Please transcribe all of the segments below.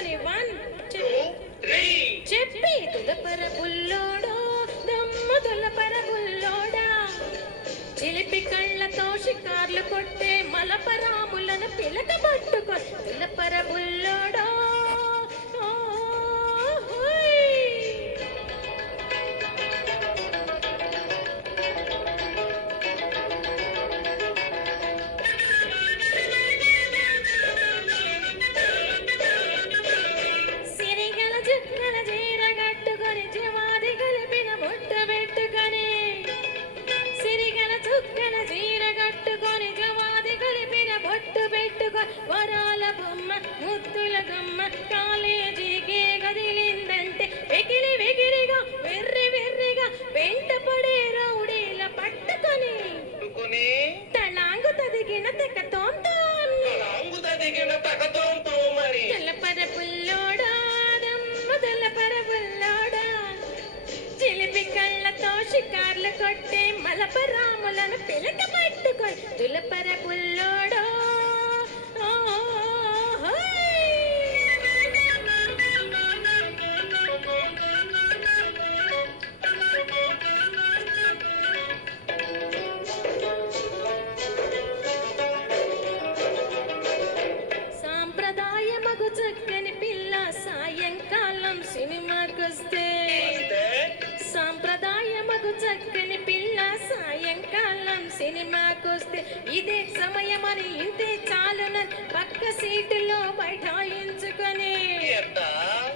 పట్టుకొని 1 2 3 చెప్పి తులపర బుల్లోడా దమ్మ తులపర బుల్లోడా చిలిపి కళ్ళతో షికార్లు కొట్టే మలపరాములను పిలక పట్టుకొని తులపర బుల్లోడా వరాల బొమ్మ ముద్దుల గమ్మ కాలేజీకే గదిలిందంటే వెకిలి వెకిలిగా వెర్రి వెర్రిగా వెంట పడే రౌడీల పట్టుకొని తళాంగు తదిగిన తెకతోంతో తెల్లపర పుల్లోడా దమ్మ తెల్లపర పుల్లోడా చిలిపి కళ్ళతో షికార్లు కొట్టే మలపరాములను పిలక పట్టుకొని తులపర పుల్లోడా చక్కని పిల్ల సాయంకాలం సినిమాకొస్తే సాంప్రదాయమగు చక్కని పిల్ల సాయంకాలం సినిమాకొస్తే ఇదే సమయమని ఇంతే చాలునని పక్క సీటులో బైఠాయించుకొని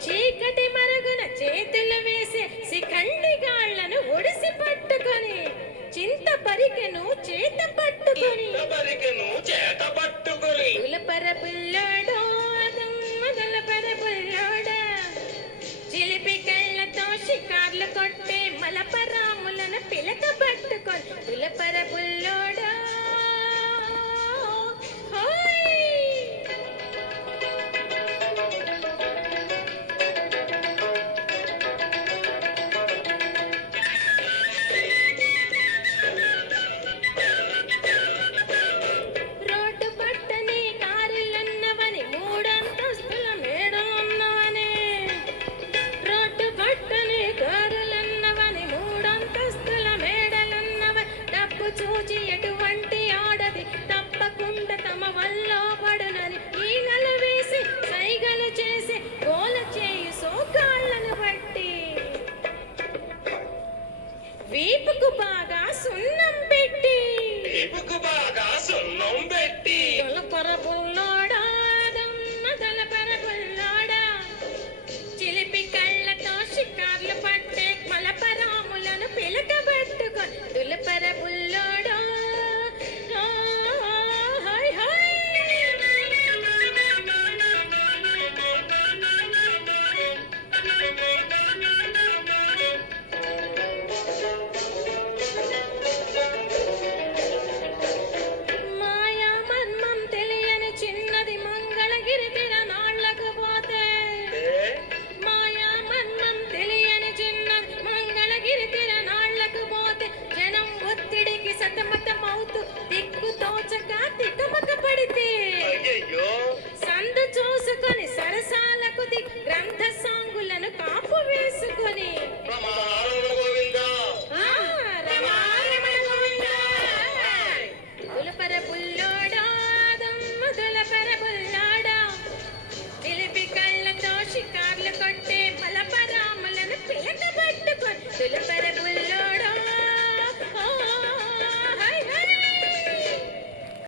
చీకటి మరుగున చేతులు వేసే శిఖండి గాళ్లను ఒడిసి పట్టుకొని చింత పరికెను చేత పట్టుకొని తులపర పిల్లాడో చిలిపి కళ్ళతో షికార్లు కొట్టే మలపరాములను పిలక పట్టుకొని తులపర పుల్లోడా రోడ్డు పట్టని కారులన్నవని 3 అంతస్తుల మేడలున్నవని రోడ్డు పట్టని కారులన్నవని 3 అంతస్తుల మేడలున్నవని డబ్బు చూచి ఎటువంటి ఆడది తప్పకుండా తమ వల్ల పడునని ఈగలు వేసి సైగలు చేసి గోల చేయి సోకాళ్ళను బట్టి వీపుకు బాగా సున్నం పెట్టి తులపర పుల్లోడా